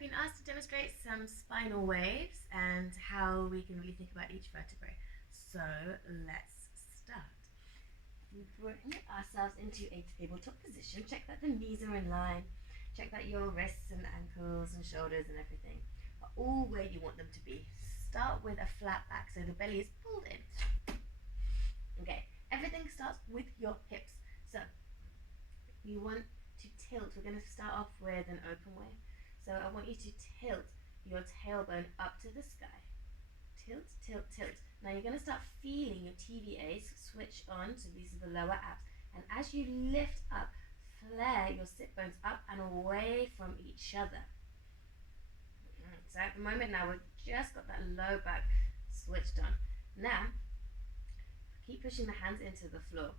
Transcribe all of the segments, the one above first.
been asked to demonstrate some spinal waves and how we can really think about each vertebrae. So let's start. We bring ourselves into a tabletop position. Check that the knees are in line. Check that your wrists and ankles and shoulders and everything are all where you want them to be. Start with a flat back so the belly is pulled in. Okay, everything starts with your hips. So you want to tilt. We're going to start off with an open wave. So I want you to tilt your tailbone up to the sky. Tilt, tilt, tilt. Now you're going to start feeling your TVAs switch on. So these are the lower abs. And as you lift up, flare your sit bones up and away from each other. So at the moment now we've just got that low back switched on. Now, keep pushing the hands into the floor.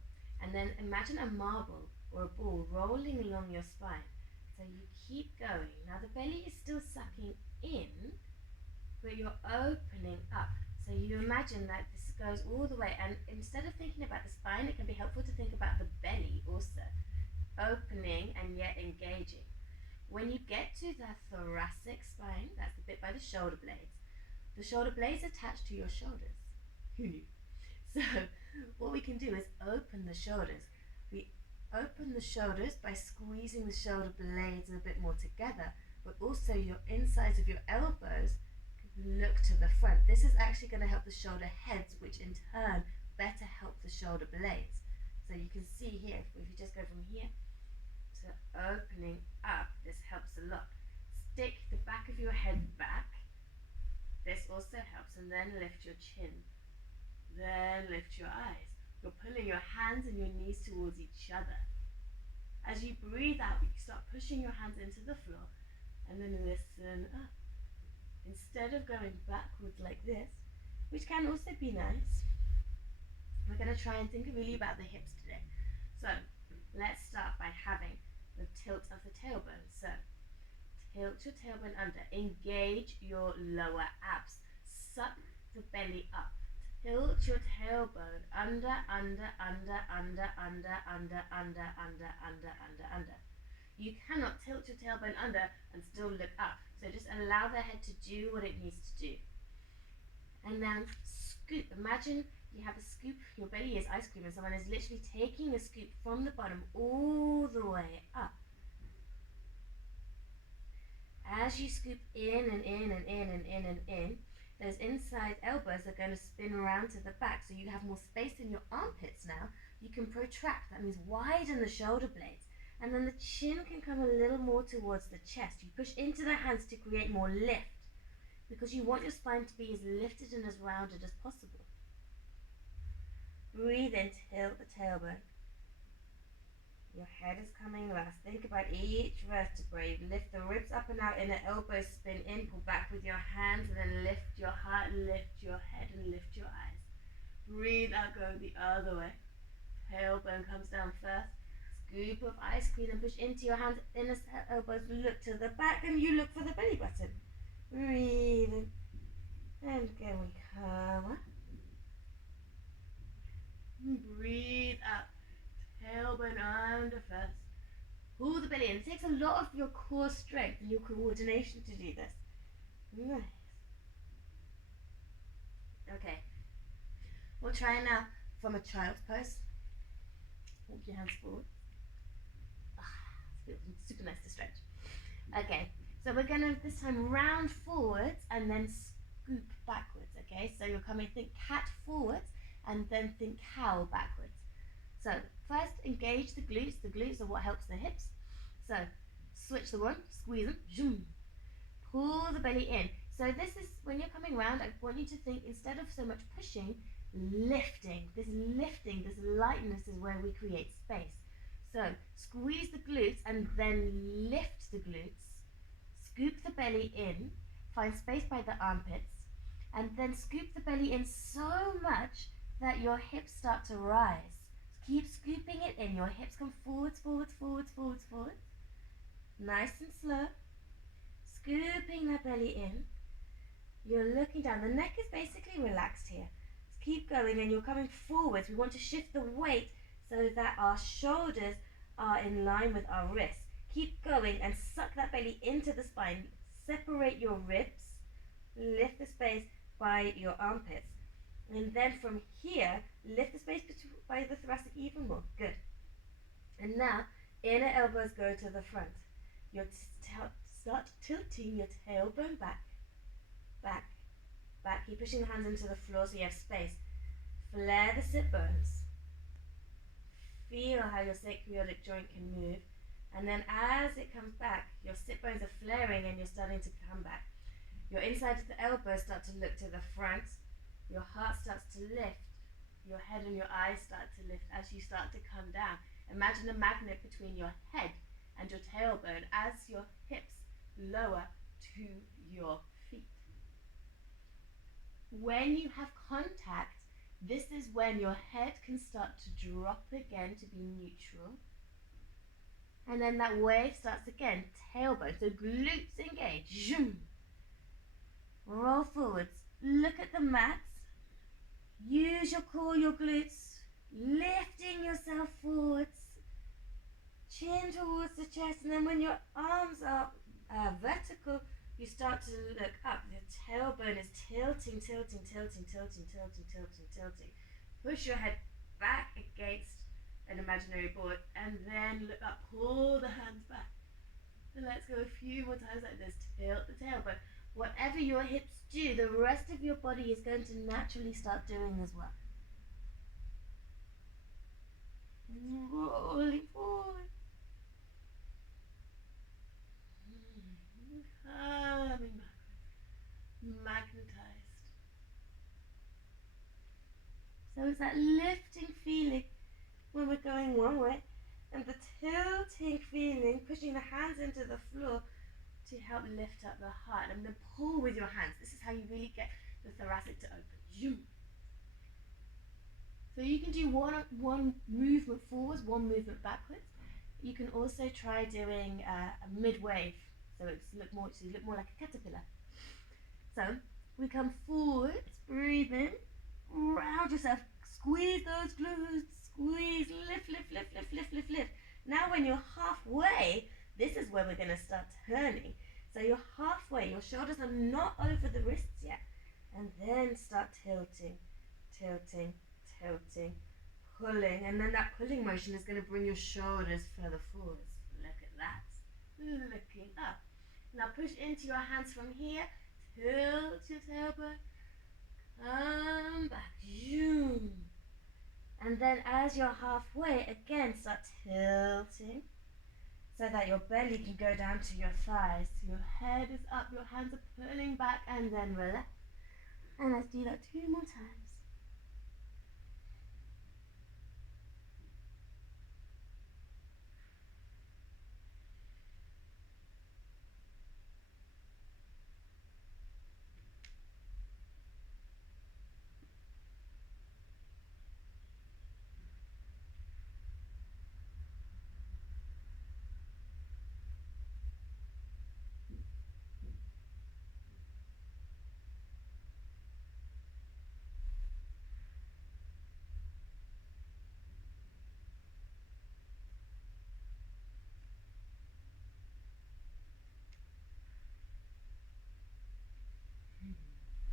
And then imagine a marble or a ball rolling along your spine. So you keep going. Now the belly is still sucking in, but you're opening up. So you imagine that this goes all the way, and instead of thinking about the spine, it can be helpful to think about the belly also. Opening and yet engaging. When you get to the thoracic spine, that's the bit by the shoulder blades. The shoulder blades attach to your shoulders. Who knew? So what we can do is open the shoulders. We open the shoulders by squeezing the shoulder blades a bit more together, but also your insides of your elbows look to the front. This is actually going to help the shoulder heads, which in turn better help the shoulder blades. So you can see here, if you just go from here to opening up, this helps a lot. Stick the back of your head back. This also helps. And then lift your chin. Then lift your eyes. You're pulling your hands and your knees towards each other. As you breathe out, you start pushing your hands into the floor and then listen up. Instead of going backwards like this, which can also be nice, we're going to try and think really about the hips today. So let's start by having the tilt of the tailbone. So tilt your tailbone under. Engage your lower abs. Suck the belly up. Tilt your tailbone under, under, under, under, under, under, under, under, under, under, under. You cannot tilt your tailbone under and still look up. So just allow the head to do what it needs to do. And then scoop. Imagine you have a scoop. Your belly is ice cream and someone is literally taking a scoop from the bottom all the way up. As you scoop in and in and in and in and in, those inside elbows are going to spin around to the back, so you have more space in your armpits now. You can protract, that means widen the shoulder blades. And then the chin can come a little more towards the chest. You push into the hands to create more lift, because you want your spine to be as lifted and as rounded as possible. Breathe in, tilt the tailbone. Your head is coming last. Think about each vertebrae. Lift the ribs up and out, inner elbows spin in, pull back with your hands, and then lift your heart, lift your head, and lift your eyes. Breathe out, go the other way. Tailbone comes down first. Scoop of ice cream and push into your hands, inner elbows look to the back, and you look for the belly button. Breathe in. And again we come up. Breathe out. Tailbone under first. Pull the belly in. It takes a lot of your core strength and your coordination to do this. Nice. Okay. We'll try now from a child's pose. Walk your hands forward. It feels super nice to stretch. Okay. So we're going to this time round forwards and then scoop backwards. Okay. So you're coming, think cat forwards and then think cow backwards. So first engage the glutes. The glutes are what helps the hips. So switch the one, squeeze them, zoom. Pull the belly in. So this is, when you're coming round, I want you to think, instead of so much pushing, lifting. This lightness is where we create space. So squeeze the glutes and then lift the glutes. Scoop the belly in. Find space by the armpits. And then scoop the belly in so much that your hips start to rise. Keep scooping it in. Your hips come forwards, forwards, forwards, forwards, forwards. Nice and slow. Scooping that belly in. You're looking down. The neck is basically relaxed here. Keep going and you're coming forwards. We want to shift the weight so that our shoulders are in line with our wrists. Keep going and suck that belly into the spine. separate your ribs, lift the space by your armpits. And then from here, lift the space by the thoracic even more. Good. And now, inner elbows go to the front. You start tilting your tailbone back, back, back. Keep pushing the hands into the floor so you have space. Flare the sit bones. Feel how your sacroiliac joint can move. And then as it comes back, your sit bones are flaring and you're starting to come back. Your inside of the elbows start to look to the front. Your heart starts to lift. Your head and your eyes start to lift as you start to come down. Imagine a magnet between your head and your tailbone as your hips lower to your feet. When you have contact, this is when your head can start to drop again to be neutral. And then that wave starts again, tailbone, so glutes engage. Zoom. Roll forwards, look at the mat. Use your core, your glutes, lifting yourself forwards. Chin towards the chest, and then when your arms are vertical, you start to look up. The tailbone is tilting, tilting, tilting, tilting, tilting, tilting, tilting. Push your head back against an imaginary board, and then look up. Pull the hands back. And let's go a few more times like this. Tilt the tailbone. Whatever your hips do, the rest of your body is going to naturally start doing as well. Rolling forward. Coming backwards. Magnetized. So it's that lifting feeling when we're going one way, and the tilting feeling, pushing the hands into the floor to help lift up the heart. And then pull with your hands. This is how you really get the thoracic to open. So you can do one movement forwards, one movement backwards. You can also try doing a mid-wave, so you look more like a caterpillar. So we come forwards, breathe in, round yourself, squeeze those glutes, squeeze, lift, lift, lift, lift, lift, lift, lift. Now when you're halfway, this is where we're going to start turning. So you're halfway, your shoulders are not over the wrists yet, and then start tilting, tilting, tilting, pulling, and then that pulling motion is going to bring your shoulders further forwards. Look at that. Looking up. Now push into your hands from here. Tilt your tailbone. Come back. Zoom. And then as you're halfway, again start tilting so that your belly can go down to your thighs. Your head is up, your hands are pulling back, and then relax. And let's do that 2 more times.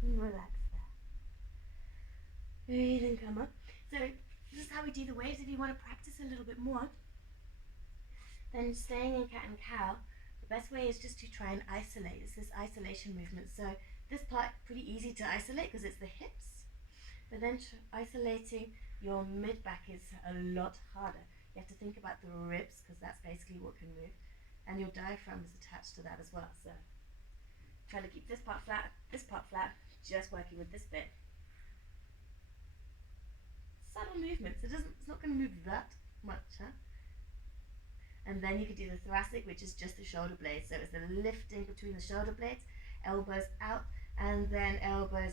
Relax there. Breathe and come up. So this is how we do the waves. If you want to practice a little bit more, then staying in cat and cow, the best way is just to try and isolate. It's this isolation movement. So this part pretty easy to isolate because it's the hips. But then isolating your mid back is a lot harder. You have to think about the ribs because that's basically what can move. And your diaphragm is attached to that as well. So try to keep this part flat, just working with this bit. Subtle movements. It's not going to move that much, huh? And then you could do the thoracic, which is just the shoulder blades. So it's the lifting between the shoulder blades, elbows out, and then elbows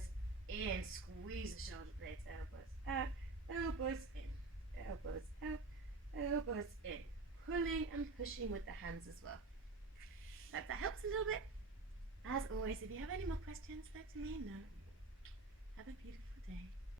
in. Squeeze the shoulder blades, elbows out, elbows in, elbows out, elbows in. Pulling and pushing with the hands as well. Hope that helps a little bit. As always, if you have any more questions, let me know. Have a beautiful day.